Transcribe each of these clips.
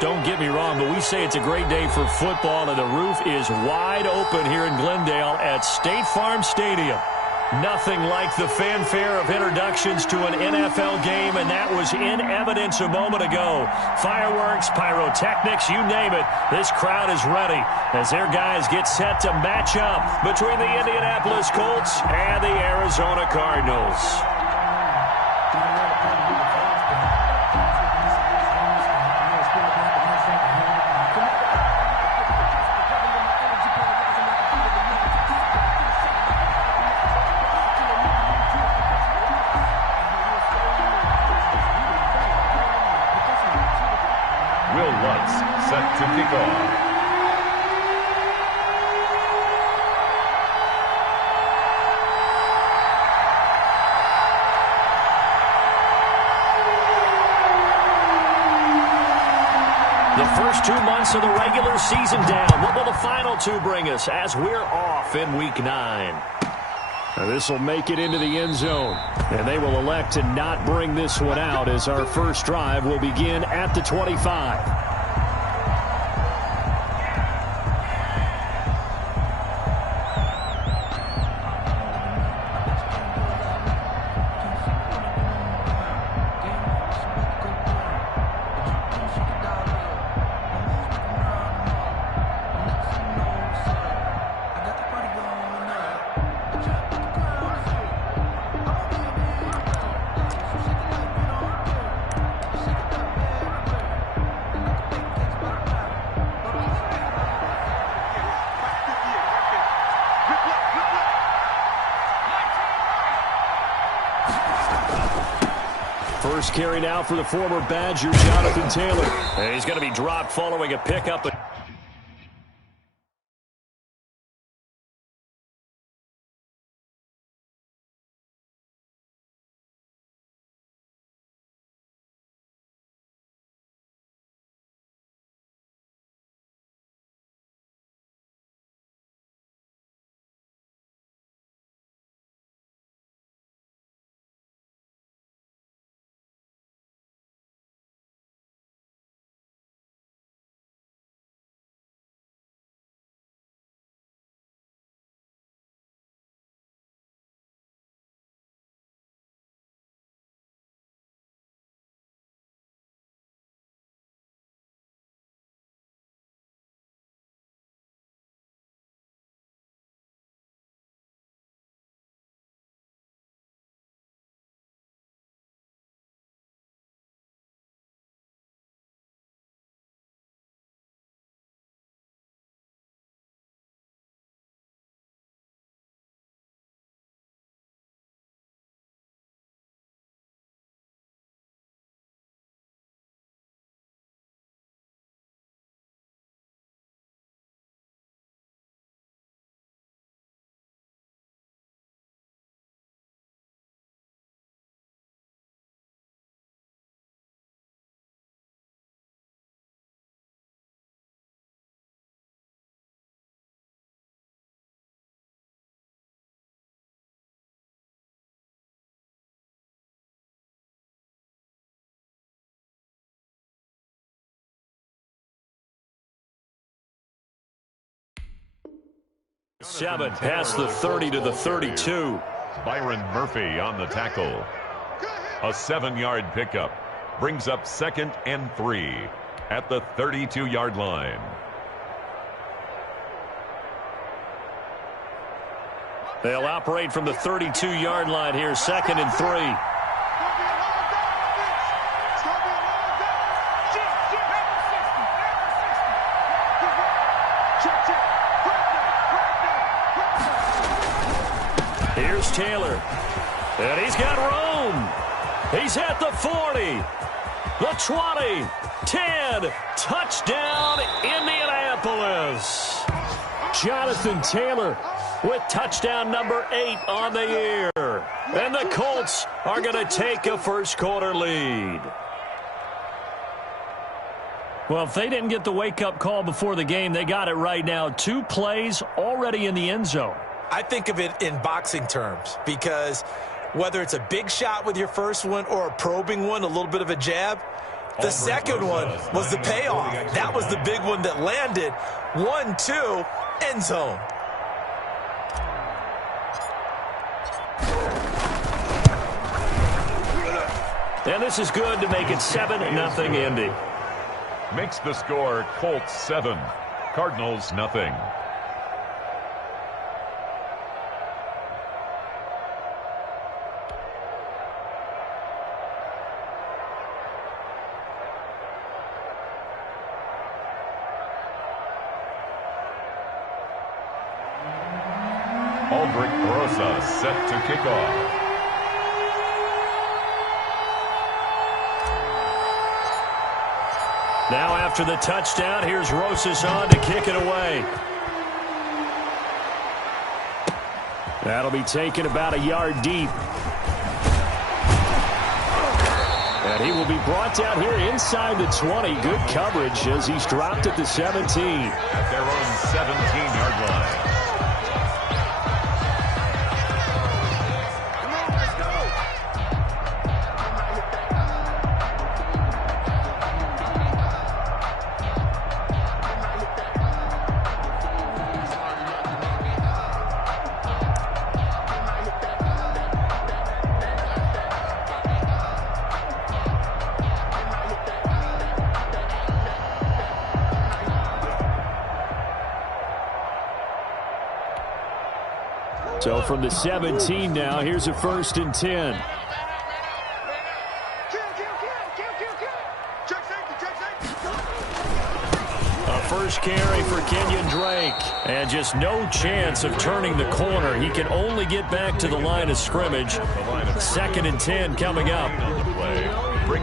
Don't get me wrong, but we say it's a great day for football, and the roof is wide open here in Glendale at State Farm Stadium. Nothing like the fanfare of introductions to an NFL game, and that was in evidence a moment ago. Fireworks, pyrotechnics, you name it. This crowd is ready as their guys get set to match up between the Indianapolis Colts and the Arizona Cardinals. Set to kick off. The first 2 months of the regular season down. What will the final two bring us as we're off in Week 9? This will make it into the end zone, and they will elect to not bring this one out as our first drive will begin at the 25. First carry now for the former Badger, Jonathan Taylor. And he's going to be dropped following a pickup. Seven past the 30 to the 32. Byron Murphy on the tackle. A 7-yard pickup brings up 2nd and 3 at the 32-yard line. They'll operate from the 32-yard line here, 2nd and 3. Here's Taylor, and he's got room. He's at the 40, the 20, 10, touchdown Indianapolis. Jonathan Taylor with touchdown number 8 on the year. And the Colts are going to take a first-quarter lead. Well, if they didn't get the wake-up call before the game, they got it right now. 2 plays already in the end zone. I think of it in boxing terms because whether it's a big shot with your first one or a probing one, a little bit of a jab, The second one was the payoff. That was the big one that landed. 1-2, end zone. And this is good to make it 7-0 Indy. Makes the score Colts 7, Cardinals nothing. Aldrich Rosa set to kick off. Now after the touchdown, here's Rosas on to kick it away. That'll be taken about a yard deep. And he will be brought down here inside the 20. Good coverage as he's dropped at the 17. At their own 17-yard line. So from the 17 now, here's a 1st and 10. A first carry for Kenyon Drake. And just no chance of turning the corner. He can only get back to the line of scrimmage. 2nd and 10 coming up.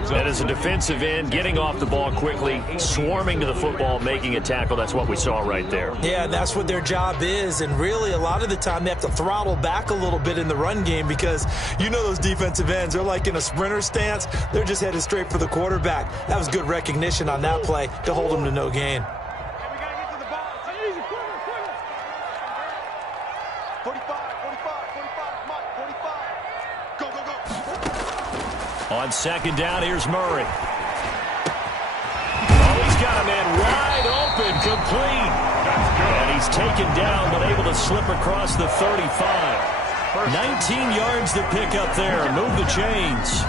That is a defensive end getting off the ball quickly, swarming to the football, making a tackle. That's what we saw right there. Yeah, that's what their job is. And really, a lot of the time, they have to throttle back a little bit in the run game because you know those defensive ends, they're like in a sprinter stance. They're just headed straight for the quarterback. That was good recognition on that play to hold them to no gain. On 2nd down, here's Murray. Oh, he's got a man wide open, complete. And he's taken down, but able to slip across the 35. 19 yards to pick up there. Move the chains.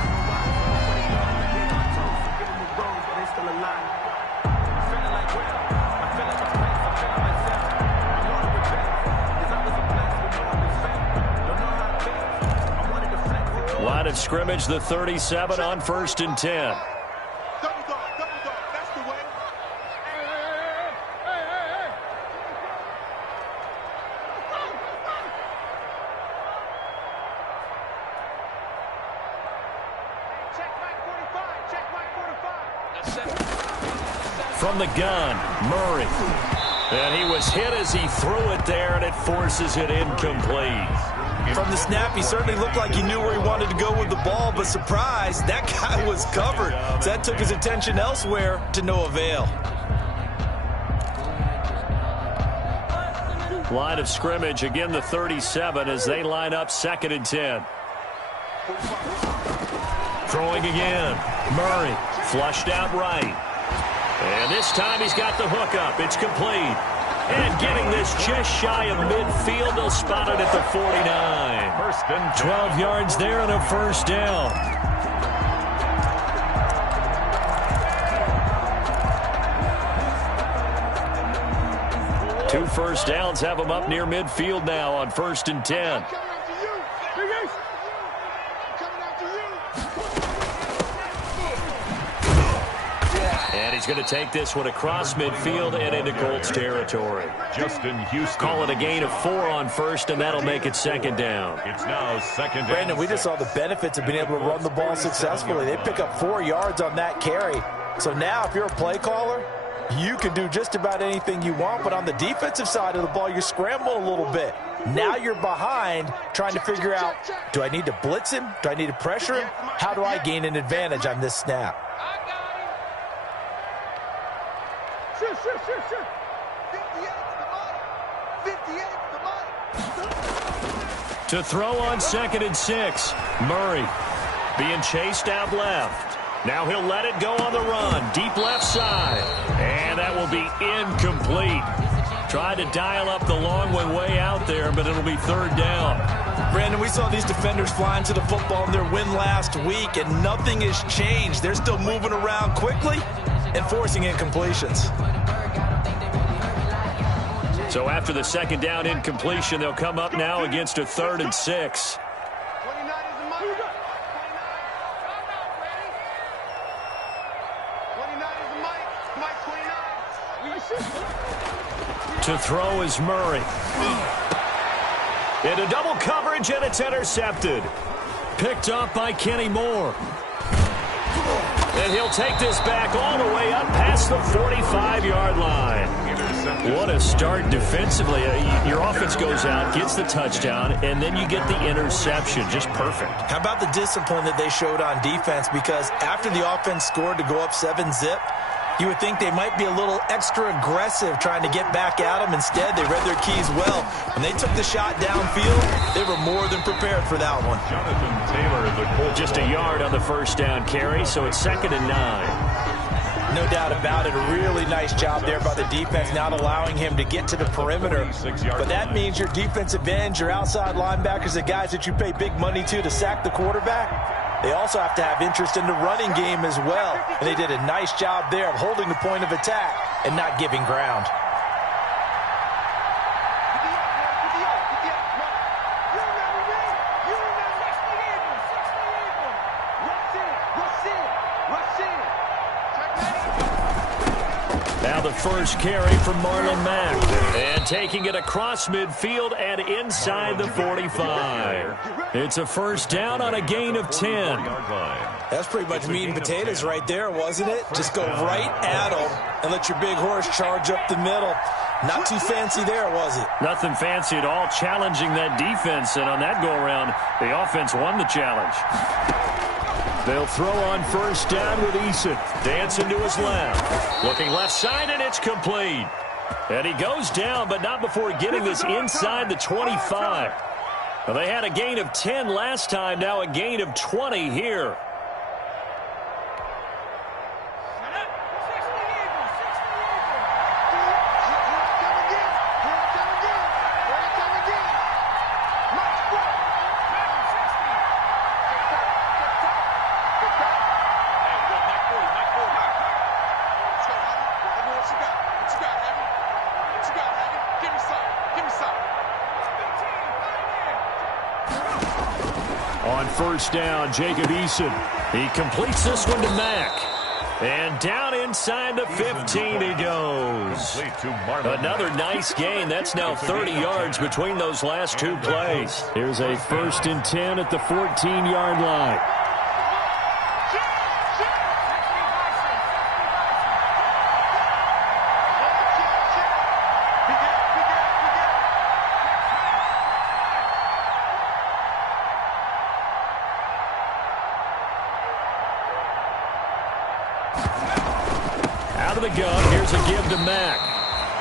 Line of scrimmage, the 37 on 1st and 10. From the gun, Murray. And he was hit as he threw it there, and it forces it incomplete. From the snap, he certainly looked like he knew where he wanted to go with the ball, but surprise, that guy was covered. So that took his attention elsewhere to no avail. Line of scrimmage, again the 37 as they line up 2nd and 10. Throwing again. Murray flushed out right. And this time he's got the hook up. It's complete. And getting this just shy of midfield, they'll spot it at the 49. 12 yards there and a 1st down. Two 1st downs have them up near midfield now on 1st and 10. And he's going to take this one across midfield and into Colts territory. Justin Houston. Call it a gain of 4 on 1st, and that'll make it 2nd down. It's now 2nd and Brandon, we just saw the benefits of being able to run the ball successfully. They pick up 4 yards on that carry. So now if you're a play caller, you can do just about anything you want, but on the defensive side of the ball, you're scrambling a little bit. Now you're behind trying to figure out, do I need to blitz him? Do I need to pressure him? How do I gain an advantage on this snap? To throw on 2nd and 6. Murray being chased out left. Now he'll let it go on the run. Deep left side. And that will be incomplete. Tried to dial up the long one way out there, but it'll be third down. Brandon, we saw these defenders flying to the football in their win last week, and nothing has changed. They're still moving around quickly and forcing incompletions. So after the second down incompletion, they'll come up now against a 3rd and 6. To throw is Murray. Into double coverage, and it's intercepted. Picked up by Kenny Moore. And he'll take this back all the way up past the 45-yard line. What a start defensively. Your offense goes out, gets the touchdown, and then you get the interception. Just perfect. How about the discipline that they showed on defense? Because after the offense scored to go up 7-zip, you would think they might be a little extra aggressive trying to get back at them. Instead, they read their keys well. When they took the shot downfield, they were more than prepared for that one. Jonathan Taylor, just a yard on the first down carry, so it's 2nd and 9. No doubt about it. A really nice job there by the defense, not allowing him to get to the perimeter. But that means your defensive ends, your outside linebackers, the guys that you pay big money to sack the quarterback, they also have to have interest in the running game as well. And they did a nice job there of holding the point of attack and not giving ground. Now the first carry from Marlon Mack. And taking it across midfield and inside the 45. It's a first down on a gain of 10. That's pretty much meat and potatoes right there, wasn't it? Just go right at them and let your big horse charge up the middle. Not too fancy there, was it? Nothing fancy at all, challenging that defense. And on that go-around, the offense won the challenge. They'll throw on first down with Eason. Dancing to his left. Looking left side, and it's complete. And he goes down, but not before getting this inside the 25. Well, they had a gain of 10 last time, now a gain of 20 here. On first down, Jacob Eason. He completes this one to Mack. And down inside the 15 he goes. Another nice gain. That's now 30 yards between those last two plays. Here's a 1st and 10 at the 14-yard line. Out of the gun, here's a give to Mack.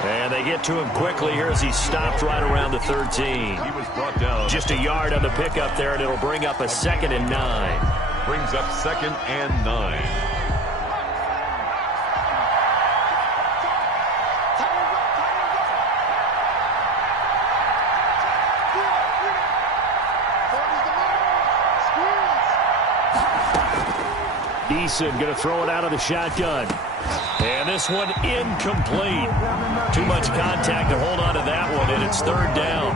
And they get to him quickly here as he stopped right around the 13. He was brought down. Just a yard on the pickup there, and it'll bring up a 2nd and 9. Brings up 2nd and 9. Eason going to throw it out of the shotgun. And this one incomplete. Too much contact to hold on to that one, and it's 3rd down.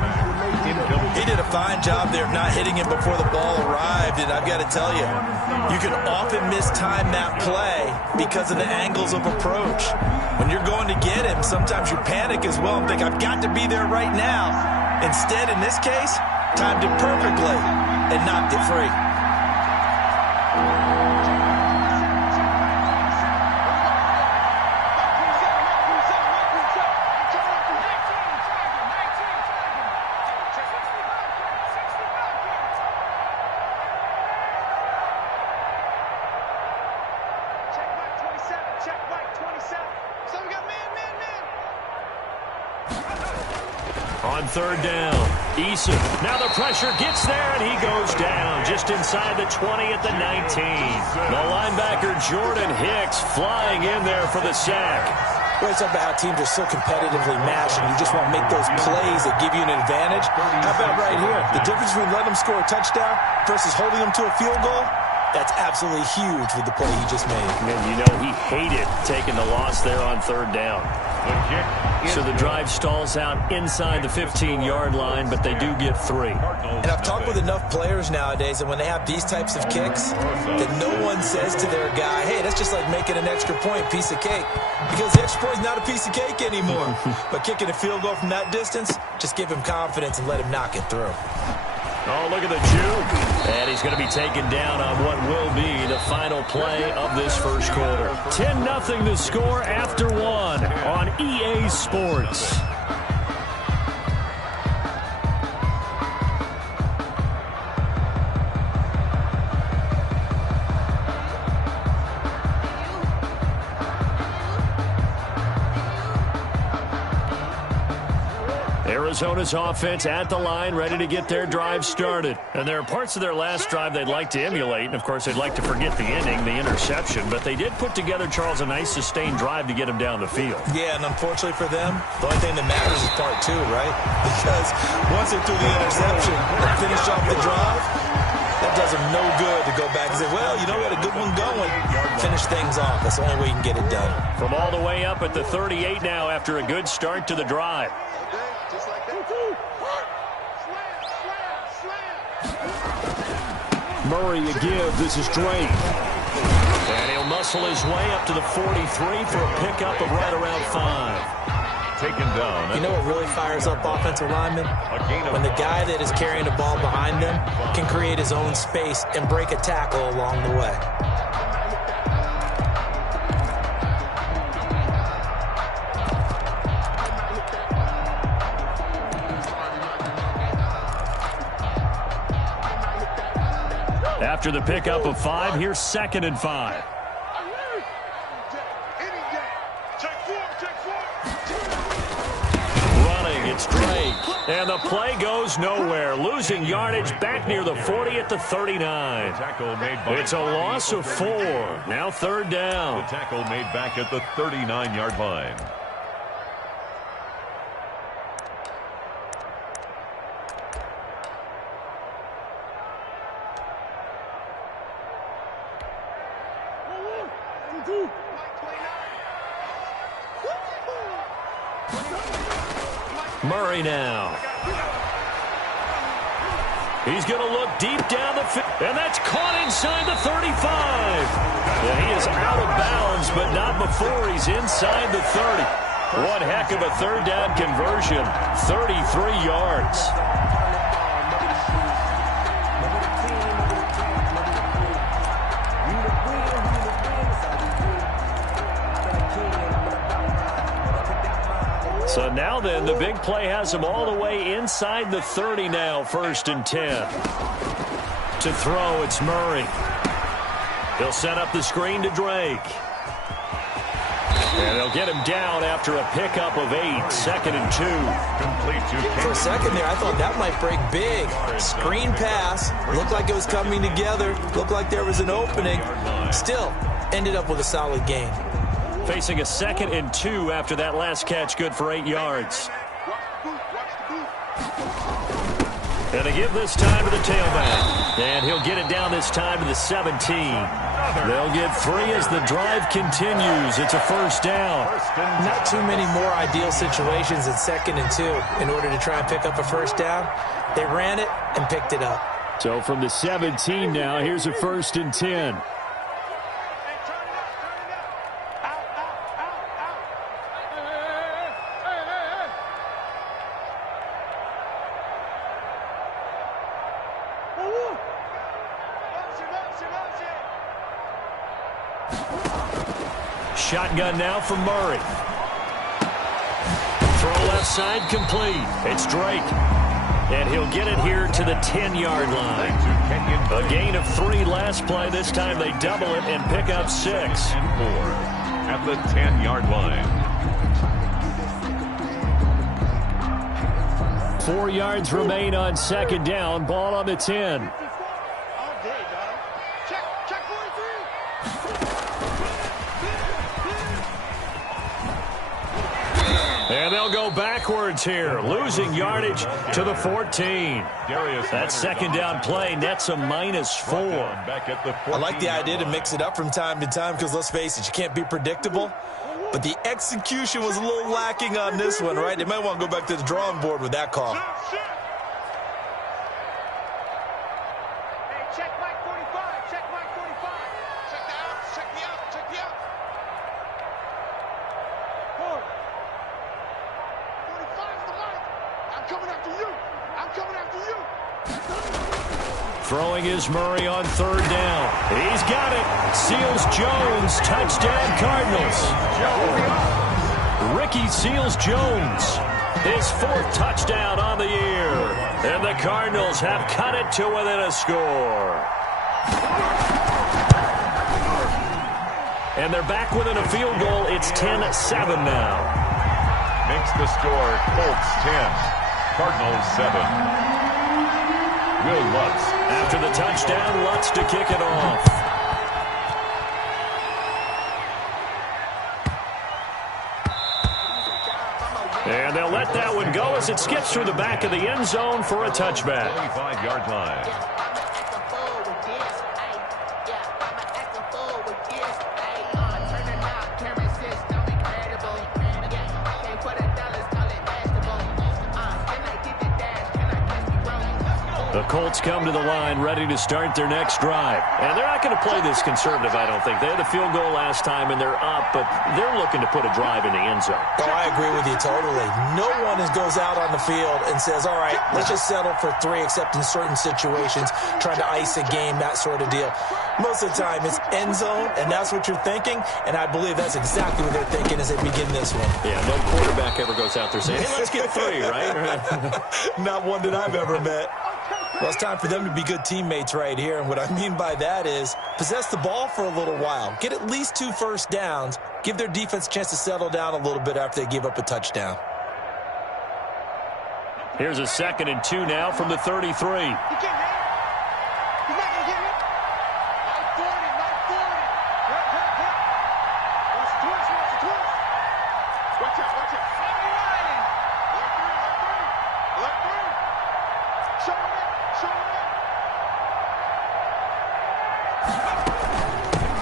He did a fine job there of not hitting him before the ball arrived, and I've got to tell you, you can often mistime that play because of the angles of approach. When you're going to get him, sometimes you panic as well and think, I've got to be there right now. Instead, in this case, timed it perfectly and knocked it free. On third down, Eason. Now the pressure gets there, and he goes down just inside the 20 at the 19. The linebacker, Jordan Hicks, flying in there for the sack. Well, it's about how teams are so competitively matched, and you just want to make those plays that give you an advantage. How about right here? The difference between letting them score a touchdown versus holding them to a field goal, that's absolutely huge with the play he just made. And you know he hated taking the loss there on third down. So the drive stalls out inside the 15-yard line, but they do get 3. And I've talked with enough players nowadays, and when they have these types of kicks, that no one says to their guy, hey, that's just like making an extra point, piece of cake. Because the extra point is not a piece of cake anymore. But kicking a field goal from that distance, just give him confidence and let him knock it through. Oh, look at the juke. And he's going to be taken down on what will be the final play of this first quarter. 10-0 to score after 1 on EA Sports. Arizona's offense at the line, ready to get their drive started. And there are parts of their last drive they'd like to emulate. And, of course, they'd like to forget the ending, the interception. But they did put together, Charles, a nice sustained drive to get them down the field. Yeah, and unfortunately for them, the only thing that matters is part 2, right? Because once they threw the interception and finished off the drive, that does them no good to go back and say, well, you know, we had a good one going. Finish things off. That's the only way you can get it done. From all the way up at the 38 now after a good start to the drive. Murray a give. This is Drake. And he'll muscle his way up to the 43 for a pickup of right around 5. Taken down. You know what really fires up offensive linemen? When the guy that is carrying the ball behind them can create his own space and break a tackle along the way. After the pickup of 5, here's 2nd and 5. Running, it's Drake. And the play goes nowhere. Losing yardage back near the 40 at the 39. It's a loss of 4. Now 3rd down. The tackle made back at the 39-yard line. Murray now. He's going to look deep down the field, and that's caught inside the 35. Yeah, he is out of bounds, but not before he's inside the 30. One heck of a 3rd down conversion, 33 yards. So now then, the big play has him all the way inside the 30 now, 1st and 10. To throw, it's Murray. He'll set up the screen to Drake. And they'll get him down after a pickup of 8, 2nd and 2. For a second there, I thought that might break big. Screen pass, looked like it was coming together, looked like there was an opening. Still, ended up with a solid gain. Facing a 2nd and 2 after that last catch, good for 8 yards. And they give this time to the tailback. And he'll get it down this time to the 17. They'll get 3 as the drive continues. It's a 1st down. Not too many more ideal situations in 2nd and 2 in order to try and pick up a 1st down. They ran it and picked it up. So from the 17 now, here's a 1st and 10. Shotgun now from Murray. Throw left side complete. It's Drake. And he'll get it here to the 10-yard line. A gain of 3 last play. This time they double it and pick up 6. At the 10-yard line. 4 yards remain on second down. Ball on the 10. And they'll go backwards here, losing yardage to the 14. That second down play nets a -4. I like the idea to mix it up from time to time because, let's face it, you can't be predictable. But the execution was a little lacking on this one, right? They might want to go back to the drawing board with that call. Throwing is Murray on third down. He's got it. Seals-Jones, touchdown Cardinals. Ricky Seals-Jones, his 4th touchdown on the year. And the Cardinals have cut it to within a score. And they're back within a field goal. It's 10-7 now. Makes the score Colts 10, Cardinals 7. Will Lutz. After the touchdown, Lutz to kick it off. And they'll let that one go as it skips through the back of the end zone for a touchback. 25-yard line. The Colts come to the line ready to start their next drive. And they're not going to play this conservative, I don't think. They had a field goal last time, and they're up, but they're looking to put a drive in the end zone. Oh, I agree with you totally. No one goes out on the field and says, all right, let's just settle for 3, except in certain situations, trying to ice a game, that sort of deal. Most of the time, it's end zone, and that's what you're thinking, and I believe that's exactly what they're thinking as they begin this one. Yeah, no quarterback ever goes out there saying, hey, let's get 3, right? Not one that I've ever met. Well, it's time for them to be good teammates right here, and what I mean by that is possess the ball for a little while, get at least 2 first downs, give their defense a chance to settle down a little bit after they give up a touchdown. Here's a 2nd and 2 now from the 33.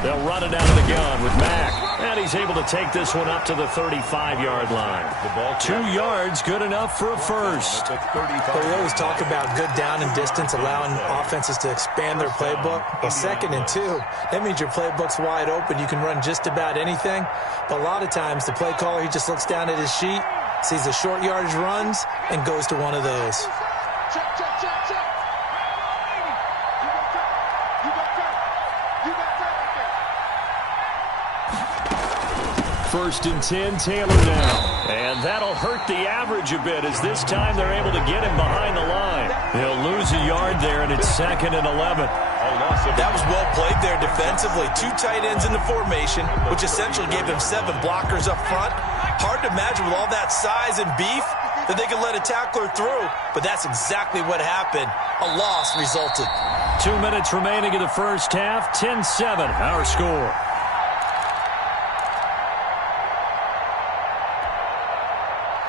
They'll run it out of the gun with Mack. And he's able to take this one up to the 35-yard line. The ball 2 yards, good enough for a first. Well, we always talk about good down and distance, allowing offenses to expand their playbook. Well, 2nd and 2, that means your playbook's wide open. You can run just about anything. But a lot of times, the play caller, he just looks down at his sheet, sees the short yardage runs, and goes to one of those. First and 10, Taylor now. And that'll hurt the average a bit as this time they're able to get him behind the line. He'll lose a yard there, and it's 2nd and 11. That was well played there defensively. 2 tight ends in the formation, which essentially gave them 7 blockers up front. Hard to imagine with all that size and beef that they could let a tackler through, but that's exactly what happened. A loss resulted. 2 minutes remaining in the first half, 10-7, our score.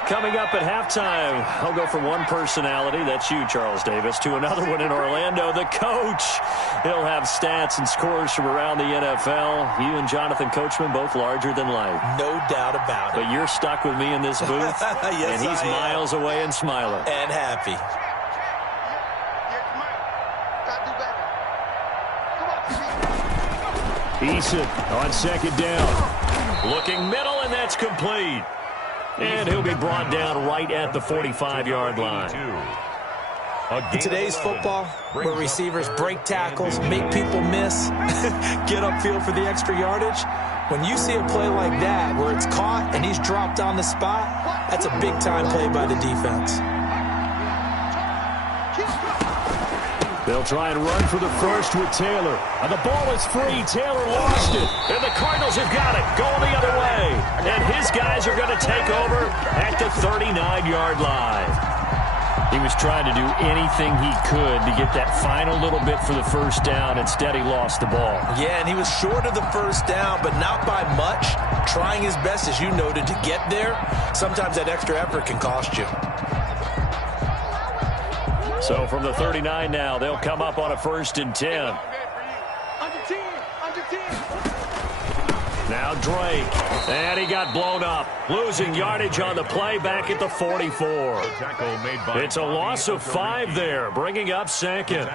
Coming up at halftime, I'll go from one personality, that's you, Charles Davis, to another one in Orlando, the coach. He'll have stats and scores from around the NFL. You and Jonathan Coachman, both larger than life. No doubt about it. But you're stuck with me in this booth, yes, and he's miles away and smiling. And happy. Eason on 2nd down. Looking middle, and that's complete. And he'll be brought down right at the 45-yard line. In today's football, where receivers break tackles, make people miss, get upfield for the extra yardage, when you see a play like that where it's caught and he's dropped on the spot, that's a big-time play by the defense. They'll try and run for the first with Taylor. And the ball is free. Taylor lost it. And the Cardinals have got it. Going the other way. And his guys are going to take over at the 39-yard line. He was trying to do anything he could to get that final little bit for the first down. Instead, he lost the ball. Yeah, and he was short of the first down, but not by much. Trying his best, as you noted, to get there. Sometimes that extra effort can cost you. So from the 39 now, they'll come up on a 1st and 10. Now Drake, and he got blown up. Losing yardage on the play back at the 44. It's a loss of 5 there, bringing up 2nd.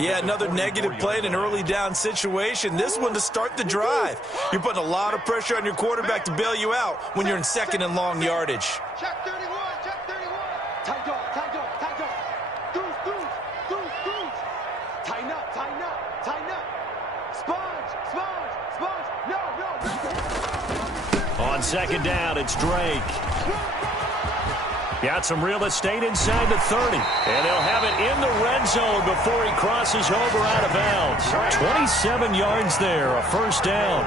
Yeah, another negative play in an early down situation. This one to start the drive. You're putting a lot of pressure on your quarterback to bail you out when you're in 2nd and long yardage. Check 31, check 31. Tighten up, tighten up, tighten up. Goose. Tighten up, tighten up, tighten up. Sponge. No. On 2nd down, it's Drake. Got some real estate inside the 30. And they'll have it in the red zone before he crosses over out of bounds. 27 yards there, a 1st down.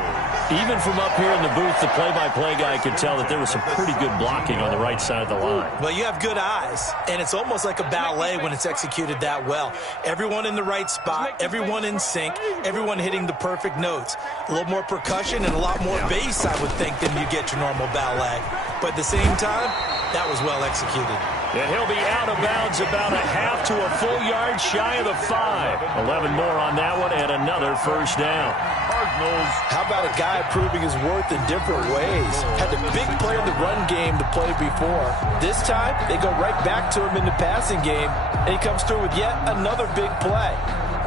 Even from up here in the booth, the play-by-play guy could tell that there was some pretty good blocking on the right side of the line. Well, you have good eyes, and it's almost like a ballet when it's executed that well. Everyone in the right spot, everyone in sync, everyone hitting the perfect notes. A little more percussion and a lot more bass, I would think, than you get your normal ballet. But at the same time, that was well executed. And he'll be out of bounds about a half to a full yard shy of the 5. 11 more on that one and another 1st down. How about a guy proving his worth in different ways? Had the big play in the run game to play before. This time, they go right back to him in the passing game, and he comes through with yet another big play.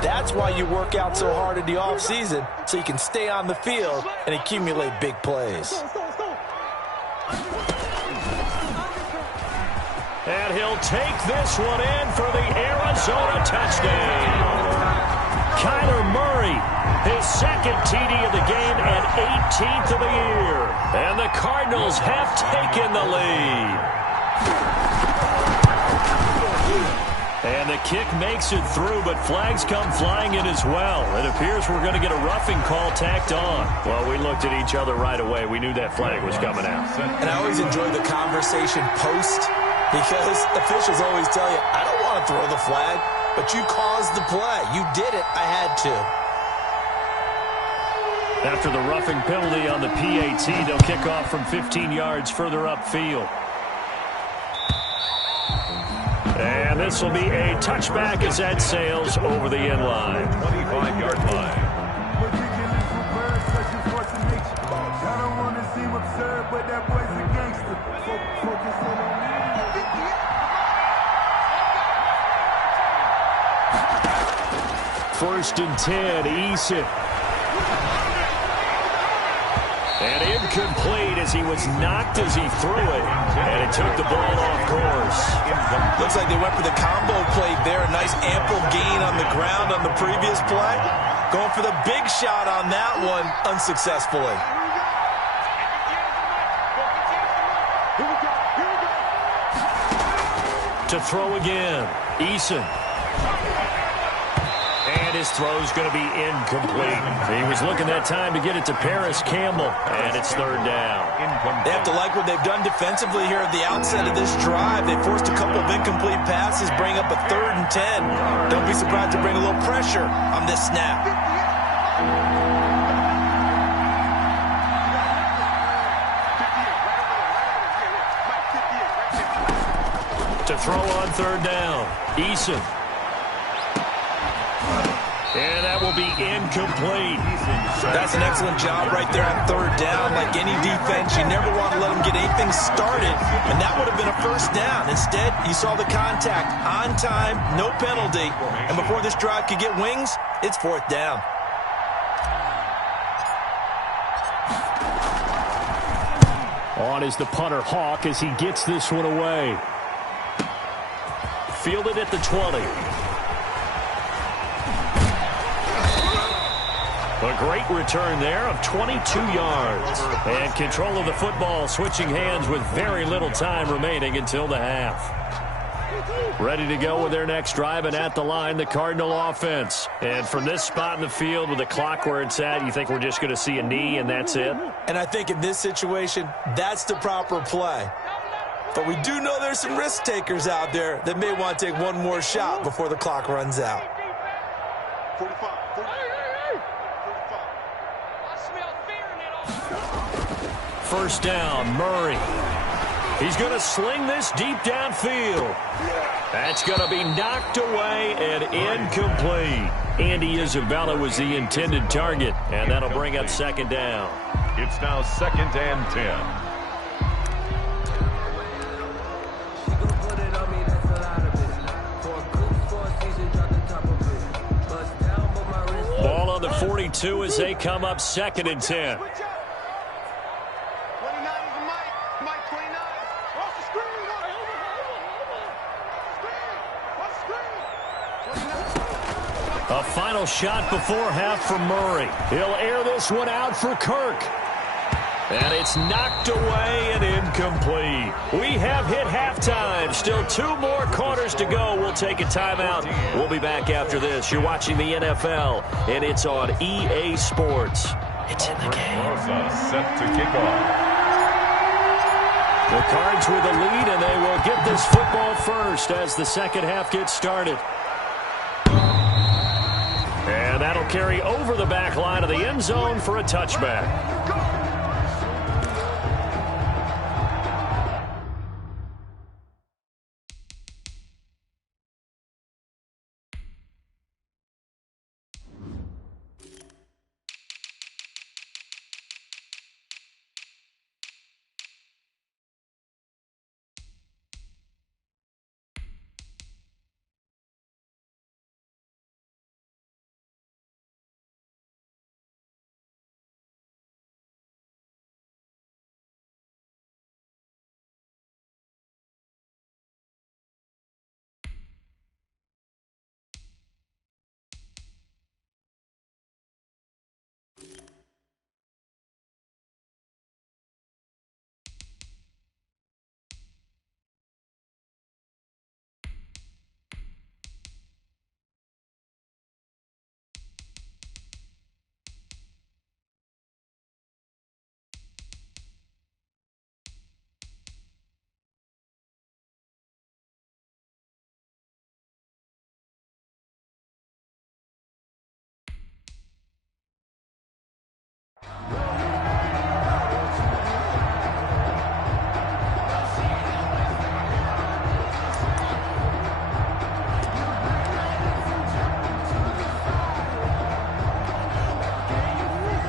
That's why you work out so hard in the offseason, so you can stay on the field and accumulate big plays. And he'll take this one in for the Arizona touchdown. Kyler Murray, his 2nd TD of the game and 18th of the year. And the Cardinals have taken the lead. And the kick makes it through, but flags come flying in as well. It appears we're going to get a roughing call tacked on. Well, we looked at each other right away. We knew that flag was coming out. And I always enjoy the conversation post, because officials always tell you, I don't want to throw the flag, but you caused the play. You did it. I had to. After the roughing penalty on the PAT, they'll kick off from 15 yards further upfield. And this will be a touchback as that sails over the end line. 25-yard line. First and 10, Eason. And incomplete as he was knocked as he threw it. And it took the ball off course. Looks like they went for the combo play there. A nice ample gain on the ground on the previous play. Going for the big shot on that one unsuccessfully. To throw again, Eason. And his throw's going to be incomplete. He was looking that time to get it to Paris Campbell, and it's 3rd down. They have to like what they've done defensively here at the outset of this drive. They forced a couple of incomplete passes, bring up a 3rd and 10. Don't be surprised to bring a little pressure on this snap. To throw on 3rd down, Eason. And that will be incomplete. That's an excellent job right there on 3rd down. Like any defense, you never want to let them get anything started, and that would have been a 1st down. Instead, you saw the contact on time, no penalty, and before this drive could get wings, it's 4th down. On is the punter, Hawk, as he gets this one away. Fielded at the 20. A great return there of 22 yards. And control of the football, switching hands with very little time remaining until the half. Ready to go with their next drive, and at the line, the Cardinal offense. And from this spot in the field with the clock where it's at, you think we're just going to see a knee and that's it? And I think in this situation, that's the proper play. But we do know there's some risk takers out there that may want to take one more shot before the clock runs out. 45. First down, Murray. He's going to sling this deep downfield. That's going to be knocked away and incomplete. Andy Isabella was the intended target, and that'll bring up second down. It's now 2nd and 10. Ball on the 42 as they come up 2nd and 10. A final shot before half for Murray. He'll air this one out for Kirk. And it's knocked away and incomplete. We have hit halftime. Still 2 more quarters to go. We'll take a timeout. We'll be back after this. You're watching the NFL, and it's on EA Sports. It's in the game. Rosa set to kick off. The Cards with the lead, and they will get this football first as the second half gets started. And that'll carry over the back line of the end zone for a touchback.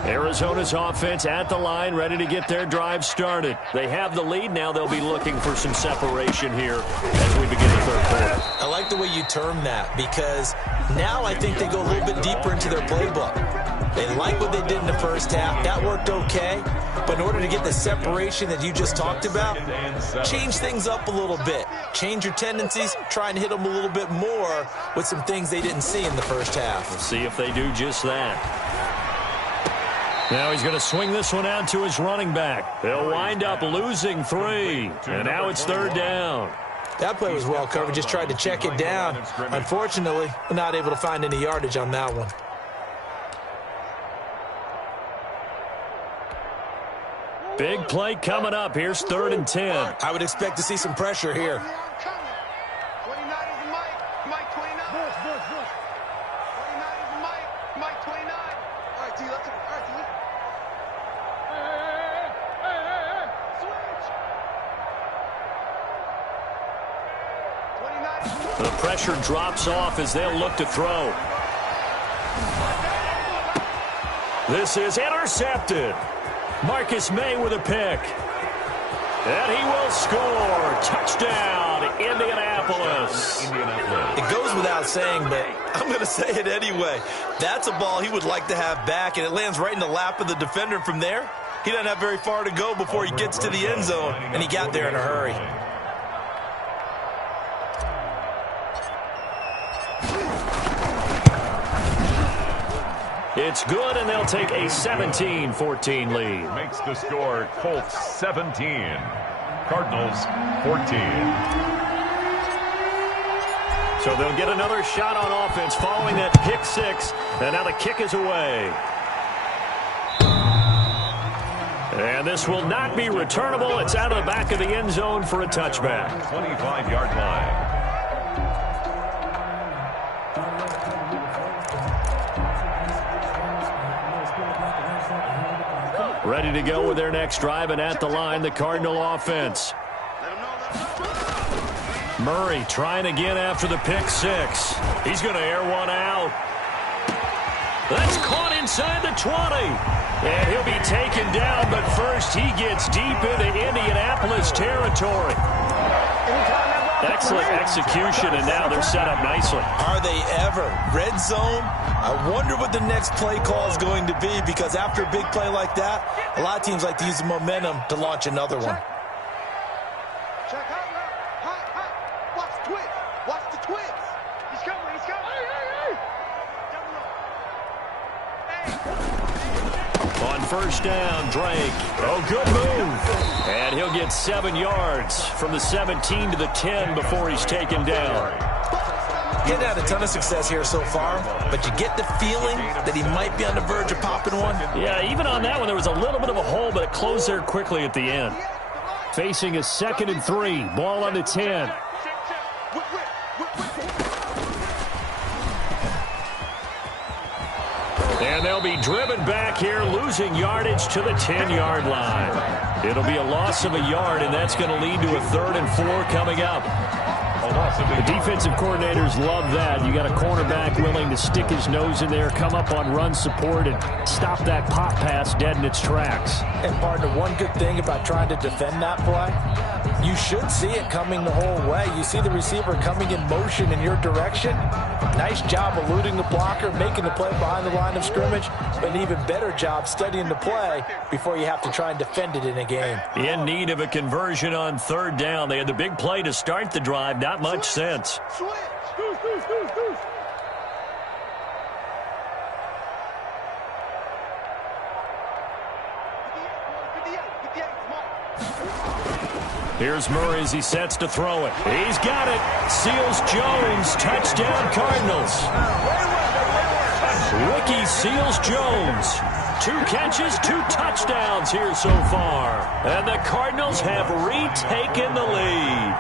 Arizona's offense at the line, ready to get their drive started. They have the lead. Now they'll be looking for some separation here as we begin the third quarter. I like the way you term that, because now I think they go a little bit deeper into their playbook. They like what they did in the first half. That worked okay. But in order to get the separation that you just talked about, change things up a little bit. Change your tendencies. Try and hit them a little bit more with some things they didn't see in the first half. We'll see if they do just that. Now he's going to swing this one out to his running back. They'll wind up losing 3. And now it's third down. That play was well covered. Just tried to check it down. Unfortunately, not able to find any yardage on that one. Big play coming up. Here's 3rd and 10. I would expect to see some pressure here. The pressure drops off as they'll look to throw. This is intercepted. Marcus May with a pick. And he will score. Touchdown, Indianapolis. It goes without saying, but I'm going to say it anyway. That's a ball he would like to have back, and it lands right in the lap of the defender. From there, he doesn't have very far to go before he gets to the end zone, and he got there in a hurry. It's good, and they'll take a 17-14 lead. Makes the score Colts 17, Cardinals 14. So they'll get another shot on offense following that pick 6, and now the kick is away. And this will not be returnable. It's out of the back of the end zone for a touchback. 25-yard line. Ready to go with their next drive, and at the line, the Cardinal offense. Murray trying again after the pick six. He's going to air one out. That's caught inside the 20. And he'll be taken down, but first he gets deep into Indianapolis territory. Excellent execution, and now they're set up nicely. Are they ever? Red zone? I wonder what the next play call is going to be, because after a big play like that, a lot of teams like to use the momentum to launch another one. Check out now. High. Watch the twist. Watch the twist. He's coming. He's coming. Hey. On first down, Drake. Oh, good move. And he'll get 7 yards from the 17 to the 10 before he's taken down. Getting had a ton of success here so far, but you get the feeling that he might be on the verge of popping one. Yeah, even on that one, there was a little bit of a hole, but it closed there quickly at the end. Facing a 2nd and 3. Ball on the 10. And they'll be driven back here, losing yardage to the 10-yard line. It'll be a loss of a yard, and that's going to lead to a 3rd and 4 coming up. The defensive coordinators love that. You got a cornerback willing to stick his nose in there, come up on run support, and stop that pop pass dead in its tracks. And partner, one good thing about trying to defend that play, you should see it coming the whole way. You see the receiver coming in motion in your direction. Nice job eluding the blocker, making the play behind the line of scrimmage, but an even better job studying the play before you have to try and defend it in a game. In need of a conversion on 3rd down. They had the big play to start the drive. Not much sense. Here's Murray as he sets to throw it. He's got it. Seals Jones. Touchdown Cardinals. Ricky Seals-Jones. 2 catches, 2 touchdowns here so far. And the Cardinals have retaken the lead.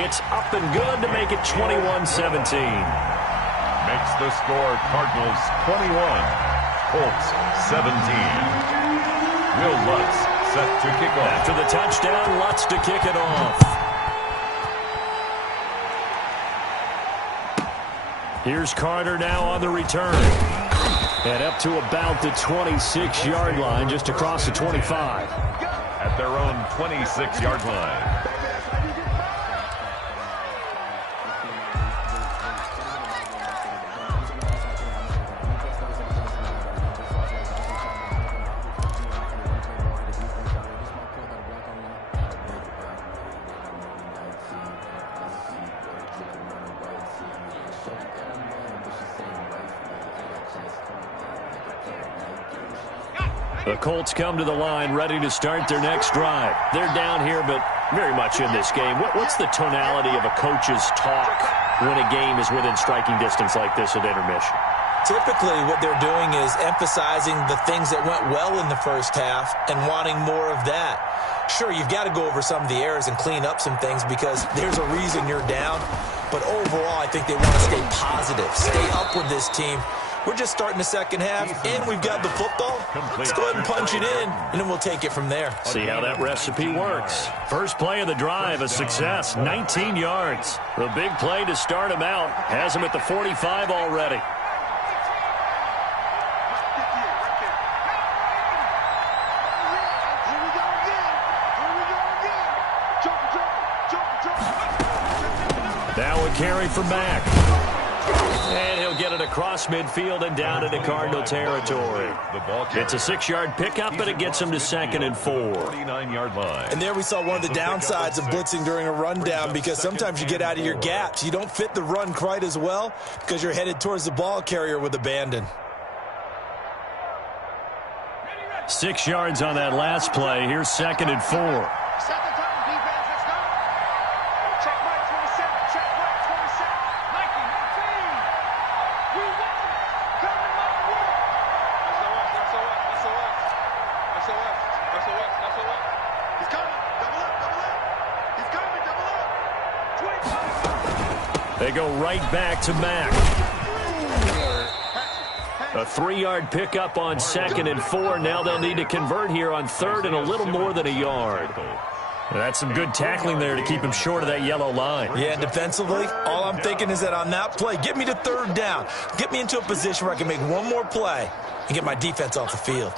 It's up and good to make it 21-17. Makes the score Cardinals 21. Colts 17. Will Lutz set to kick off. After the touchdown, Lutz to kick it off. Here's Carter now on the return. And up to about the 26-yard line, just across the 25. At their own 26-yard line. The Colts come to the line, ready to start their next drive. They're down here, but very much in this game. What's the tonality of a coach's talk when a game is within striking distance like this at intermission? Typically, what they're doing is emphasizing the things that went well in the first half and wanting more of that. Sure, you've got to go over some of the errors and clean up some things because there's a reason you're down. But overall, I think they want to stay positive, stay up with this team. We're just starting the second half, and we've got the football. Let's go ahead and punch it in, and then we'll take it from there. See how that recipe works. First play of the drive, a success, 19 yards. The big play to start him out has him at the 45 already. Now a carry from Mack. And he'll get it across midfield and down into Cardinal territory. It's a 6-yard pickup, but it gets him to 2nd and 4. 49-yard line. And there we saw one of the downsides of blitzing during a rundown because sometimes you get out of your gaps. You don't fit the run quite as well because you're headed towards the ball carrier with abandon. 6 yards on that last play. Here's 2nd and 4. They go right back to Mack. A 3-yard pickup on 2nd and 4. Now they'll need to convert here on 3rd and a little more than a yard. That's some good tackling there to keep him short of that yellow line. Yeah, and defensively, all I'm thinking is that on that play, get me to 3rd down. Get me into a position where I can make one more play and get my defense off the field.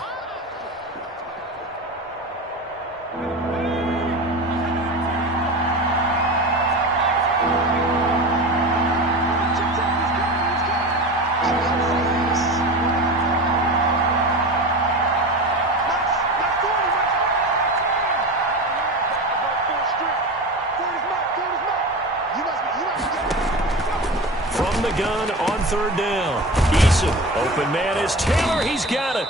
From the gun on 3rd down. Eason, open man is Taylor. He's got it.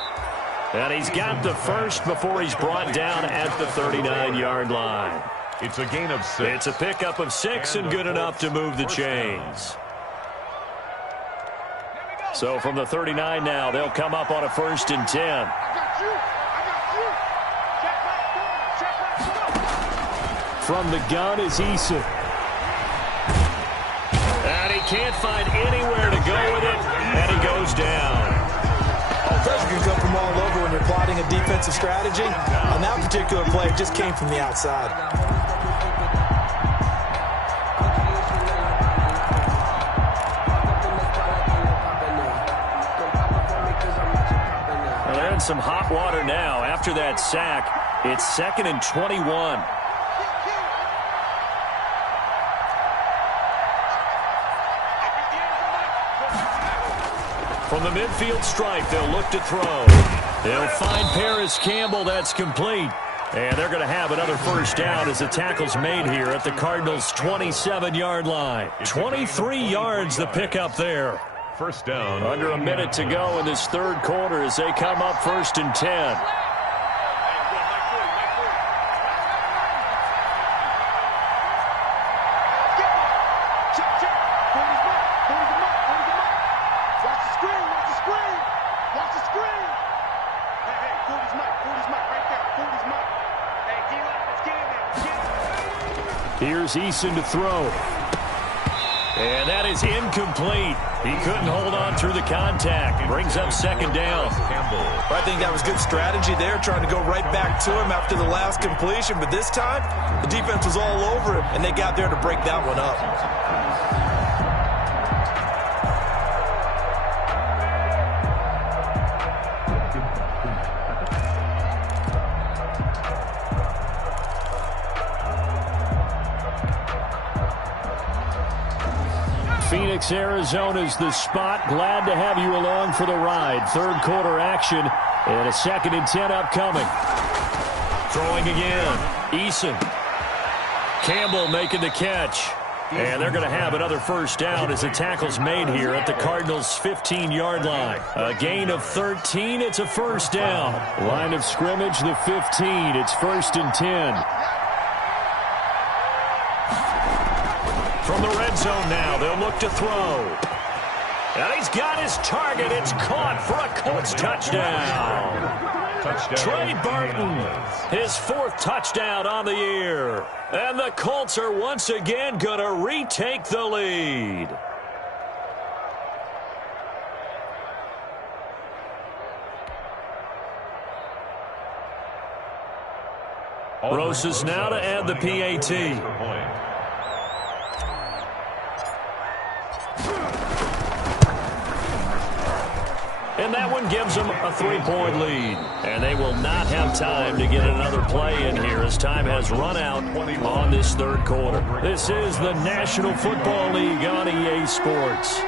And he's got the first before he's brought down at the 39-yard line. It's a gain of 6. It's a pickup of 6 and good enough to move the chains. So from the 39 now, they'll come up on a 1st and 10. From the gun is Eason. And he can't find anywhere to go with it, and he goes down. Pressure can come from all over when you're plotting a defensive strategy. On that particular play, it just came from the outside. Well, they're in some hot water now. After that sack, it's 2nd and 21. From the midfield stripe, they'll look to throw. They'll find Paris Campbell. That's complete. And they're going to have another 1st down as the tackle's made here at the Cardinals' 27-yard line. 23 yards the pickup there. 1st down. Under a minute to go in this 3rd quarter as they come up 1st and 10. Here's Eason to throw. And that is incomplete. He couldn't hold on through the contact. Brings up 2nd down. I think that was good strategy there, trying to go right back to him after the last completion. But this time, the defense was all over him, and they got there to break that one up. Phoenix, Arizona's the spot. Glad to have you along for the ride. 3rd quarter action and a 2nd and 10 upcoming. Throwing again. Eason. Campbell making the catch. And they're going to have another 1st down as the tackle's made here at the Cardinals' 15-yard line. A gain of 13. It's a 1st down. Line of scrimmage, the 15. It's 1st and 10. From the red zone now, they'll look to throw. And he's got his target. It's caught for a Colts touchdown. Trey Burton, his 4th touchdown on the year. And the Colts are once again going to retake the lead. Rosas now to add the PAT. And that one gives them a 3-point lead. And they will not have time to get another play in here as time has run out on this 3rd quarter. This is the National Football League on EA Sports.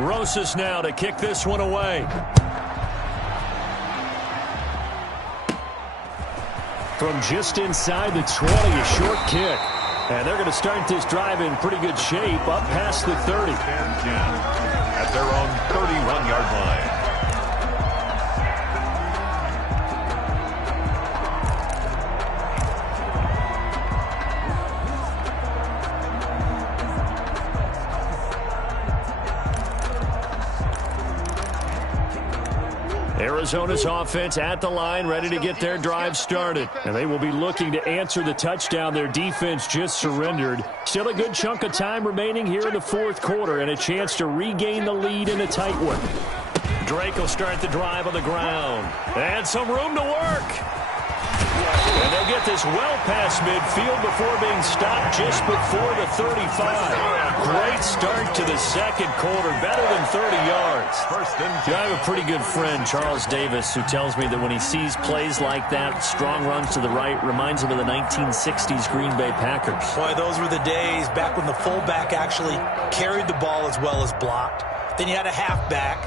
Rosas now to kick this one away. From just inside the 20, a short kick. And they're going to start this drive in pretty good shape up past the 30. At their own 31-yard line. Arizona's offense at the line, ready to get their drive started. And they will be looking to answer the touchdown their defense just surrendered. Still a good chunk of time remaining here in the fourth quarter and a chance to regain the lead in a tight one. Drake will start the drive on the ground. And some room to work. And they'll get this well past midfield before being stopped just before the 35. Great start to the second quarter, better than 30 yards. I have a pretty good friend, Charles Davis, who tells me that when he sees plays like that, strong runs to the right, reminds him of the 1960s Green Bay Packers. Boy, those were the days back when the fullback actually carried the ball as well as blocked. Then you had a halfback.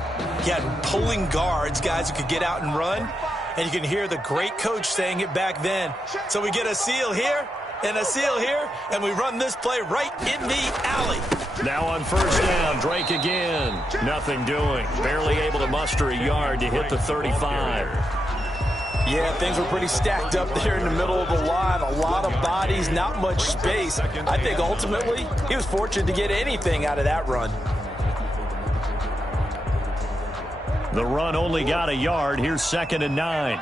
You had pulling guards, guys who could get out and run. And you can hear the great coach saying it back then. So we get a seal here and a seal here, and we run this play right in the alley. Now on first down, Drake again. Nothing doing. Barely able to muster a yard to hit the 35. Yeah, things were pretty stacked up there in the middle of the line. A lot of bodies, not much space. I think ultimately he was fortunate to get anything out of that run. The run only got a yard. Here's 2nd and 9.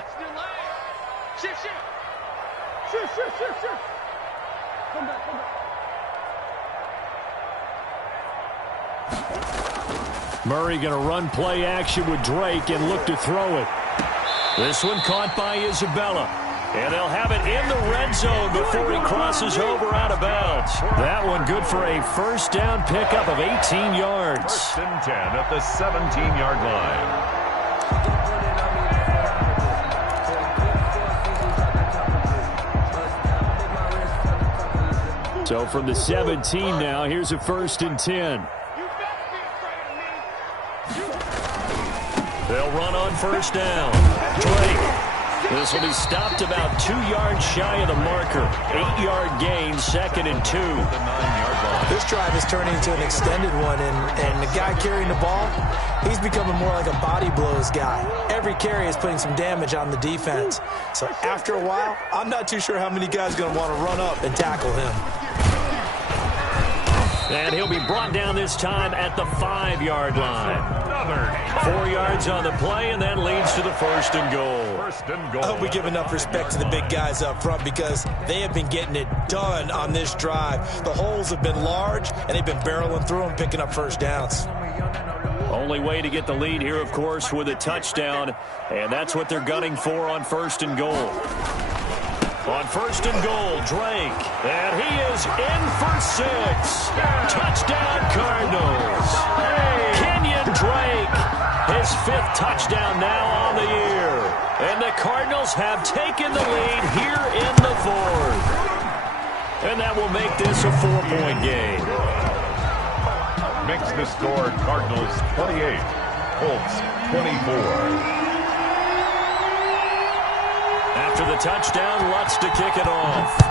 Murray going to run play action with Drake and look to throw it. This one caught by Isabella. And they'll have it in the red zone before he crosses over out of bounds. That one good for a first down pickup of 18 yards. 1st and 10 at the 17-yard line. So from the 17 now, here's a 1st and 10. They'll run on first down. Drake. This will be stopped about 2 yards shy of the marker. 8-yard gain, 2nd and 2. This drive is turning into an extended one, and the guy carrying the ball, he's becoming more like a body blows guy. Every carry is putting some damage on the defense. So after a while, I'm not too sure how many guys are going to want to run up and tackle him. And he'll be brought down this time at the 5-yard line. 4 yards on the play, and that leads to the 1st and goal. I hope we give enough respect to the big guys up front because they have been getting it done on this drive. The holes have been large, and they've been barreling through them, picking up first downs. Only way to get the lead here, of course, with a touchdown, and that's what they're gunning for on 1st and goal. On 1st and goal, Drake, and he is in for 6. Touchdown, Cardinals. Kenyon Drake, his 5th touchdown now on the year. And the Cardinals have taken the lead here in the 4th. And that will make this a 4-point game. Makes the score Cardinals 28, Colts 24. After the touchdown, Lutz to kick it off.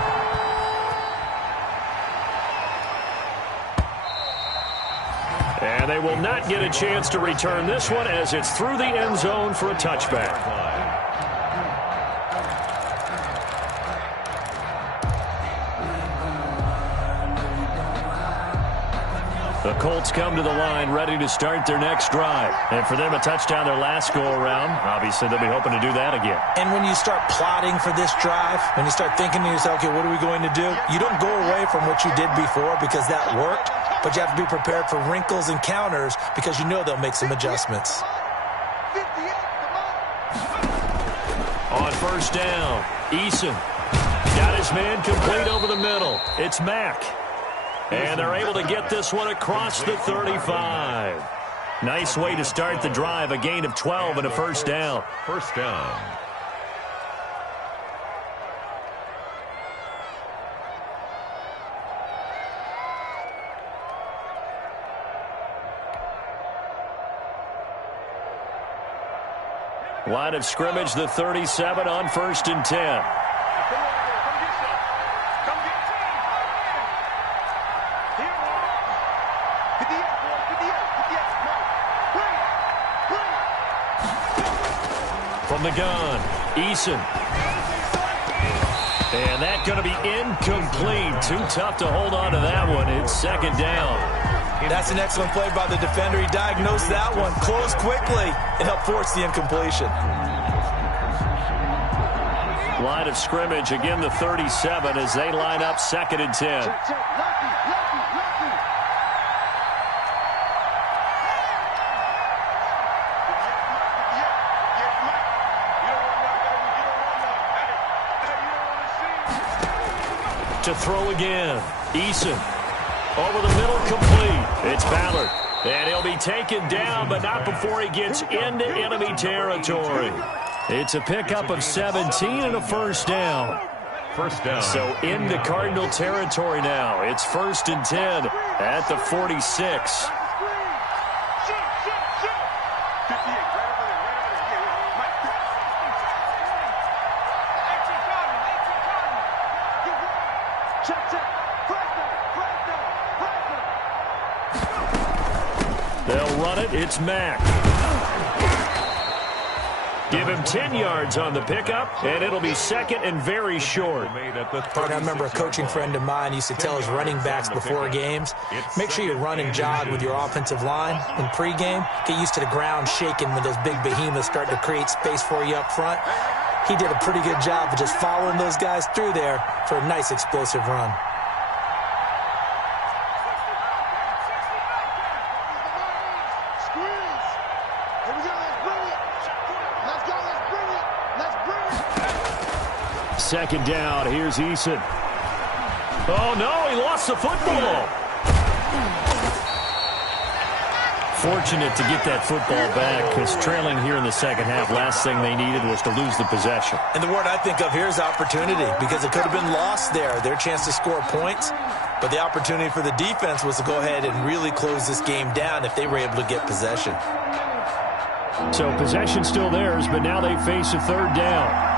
And they will not get a chance to return this one as it's through the end zone for a touchback. The Colts come to the line ready to start their next drive. And for them, a touchdown their last go-around. Obviously, they'll be hoping to do that again. And when you start plotting for this drive, when you start thinking to yourself, okay, what are we going to do? You don't go away from what you did before because that worked, but you have to be prepared for wrinkles and counters because you know they'll make some adjustments. On first down, Eason got his man complete over the middle. It's Mack. And they're able to get this one across the 35. Nice way to start the drive, a gain of 12 and a first down. First down. Line of scrimmage, the 37 on 1st and 10. From the gun, Eason. And that's going to be incomplete. Too tough to hold on to that one. It's 2nd down. That's an excellent play by the defender. He diagnosed that one, closed quickly, and helped force the incompletion. Line of scrimmage, again the 37 as they line up 2nd and 10. To throw again. Eason. Over the middle, complete. It's Ballard. And he'll be taken down, but not before he gets into enemy territory. It's a pickup of 17 and a first down. First down. So into Cardinal territory now. It's 1st and 10 at the 46. They'll run it. It's Mack. Give him 10 yards on the pickup, and it'll be 2nd and very short. I remember a coaching friend of mine used to tell his running backs before games, make sure you run and jog with your offensive line in pregame. Get used to the ground shaking when those big behemoths start to create space for you up front. He did a pretty good job of just following those guys through there for a nice explosive run. Second down. Here's Eason. Oh, no, he lost the football. Fortunate to get that football back because trailing here in the second half, last thing they needed was to lose the possession. And the word I think of here is opportunity because it could have been lost there, their chance to score points. But the opportunity for the defense was to go ahead and really close this game down if they were able to get possession. So possession still theirs, but now they face a 3rd down.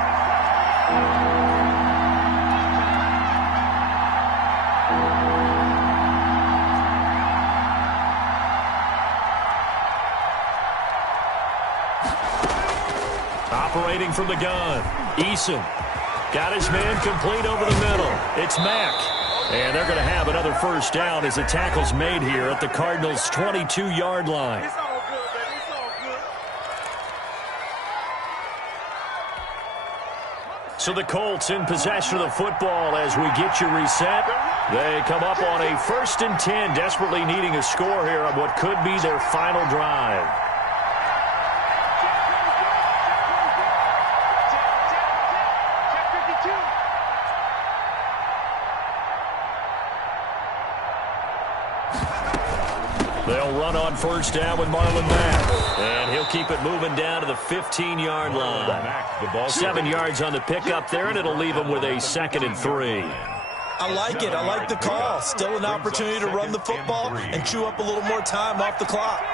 Operating from the gun, Eason got his man complete over the middle. It's Mack. And they're going to have another first down as the tackle's made here at the Cardinals' 22-yard line. It's all good, baby. It's all good. So the Colts in possession of the football as we get you reset. They come up on a 1st and 10, desperately needing a score here on what could be their final drive. They'll run on first down with Marlon Mack. And he'll keep it moving down to the 15-yard line. 7 yards on the pickup there, and it'll leave him with a 2nd and 3. I like it. I like the call. Still an opportunity to run the football and chew up a little more time off the clock.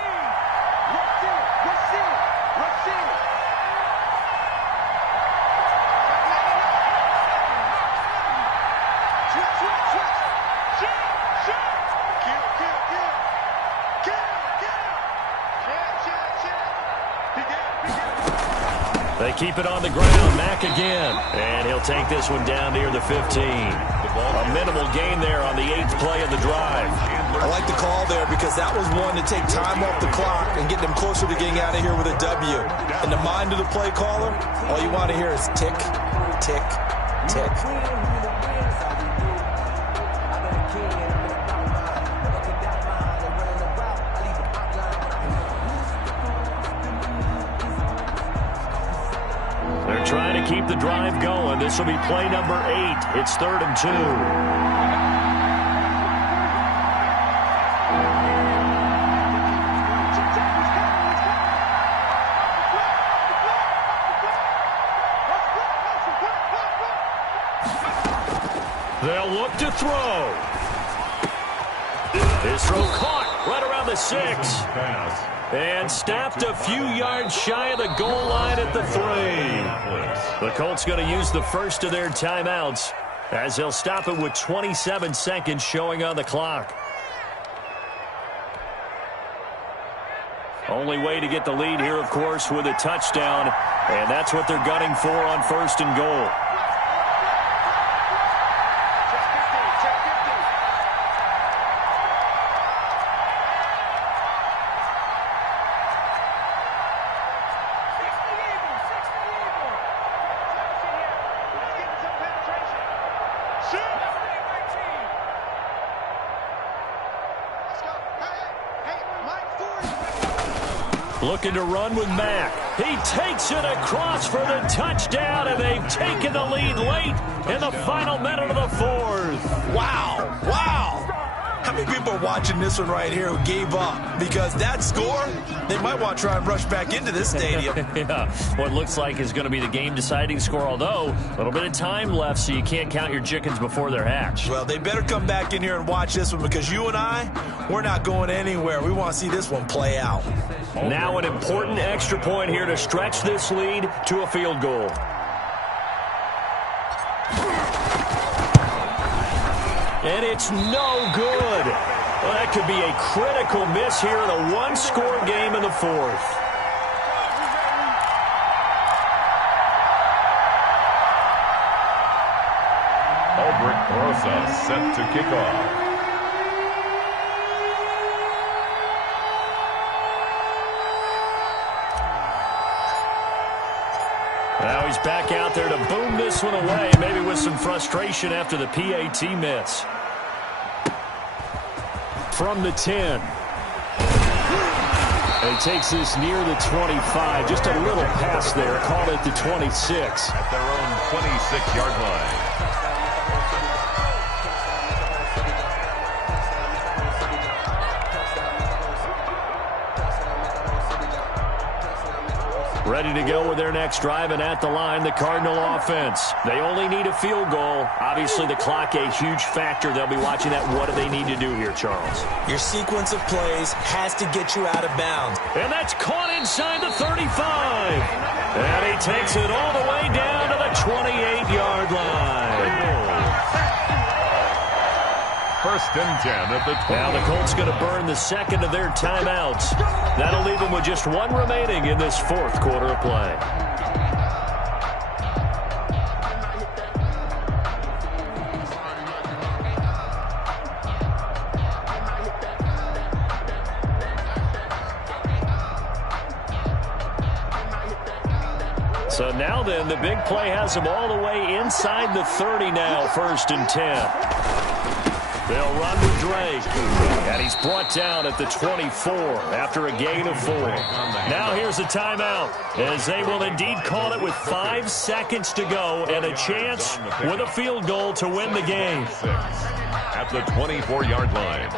They keep it on the ground. Mack again. And he'll take this one down near the 15. A minimal gain there on the 8th play of the drive. I like the call there because that was one to take time off the clock and get them closer to getting out of here with a W. In the mind of the play caller, all you want to hear is tick, tick, tick. Trying to keep the drive going. This will be play number 8. It's 3rd and 2. They'll look to throw. His throw caught right around the 6. And stopped a few yards shy of the goal line at the 3. The Colts going to use the first of their timeouts as they'll stop it with 27 seconds showing on the clock. Only way to get the lead here, of course, with a touchdown. And that's what they're gunning for on 1st and goal. Looking to run with Mack. He takes it across for the touchdown, and they've taken the lead late in the final minute of the fourth. Wow. Wow. How many people are watching this one right here who gave up? Because that score, they might want to try and rush back into this stadium. Yeah, what looks like is going to be the game-deciding score, although a little bit of time left, so you can't count your chickens before they're hatched. Well, they better come back in here and watch this one, because you and I, we're not going anywhere. We want to see this one play out. Now an important extra point here to stretch this lead to a field goal. And it's no good. Well, that could be a critical miss here in a one-score game in the fourth. Albert Rosa set to kick off. Now he's back out there to boom this one away, maybe with some frustration after the PAT miss. From the 10. And he takes this near the 25. Just a little pass there. Called it the 26. At their own 26-yard line. Ready to go with their next drive, and at the line, the Cardinal offense. They only need a field goal. Obviously, the clock a huge factor. They'll be watching that. What do they need to do here, Charles? Your sequence of plays has to get you out of bounds. And that's caught inside the 35. And he takes it all the way down to the 28-yard line. First and 10 at the 20. Now the Colts going to burn the second of their timeouts. That'll leave them with just one remaining in this fourth quarter of play. So now then, the big play has them all the way inside the 30 now, first and 10. They'll run with Drake. And he's brought down at the 24 after a gain of 4. Now here's a timeout, as they will indeed call it with 5 seconds to go and a chance with a field goal to win the game. At the 24-yard line.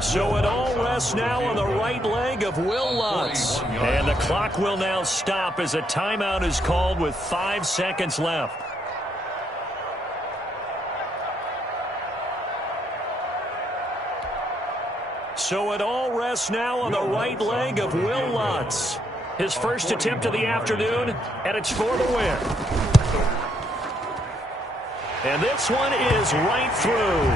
So it all rests now on the right leg of Will Lutz. And the clock will now stop as a timeout is called with 5 seconds left. So it all rests now on the right leg of Will Lutz. His first attempt of the afternoon, and it's for the win. And this one is right through.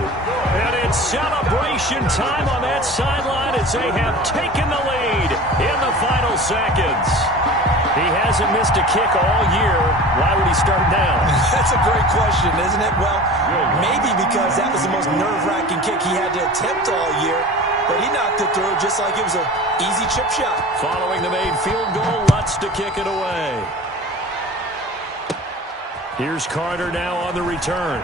And it's celebration time on that sideline as they have taken the lead in the final seconds. He hasn't missed a kick all year. Why would he start now? That's a great question, isn't it? Well, maybe because that was the most nerve-wracking kick he had to attempt all year. But he knocked it through just like it was an easy chip shot. Following the made field goal, Lutz to kick it away. Here's Carter now on the return.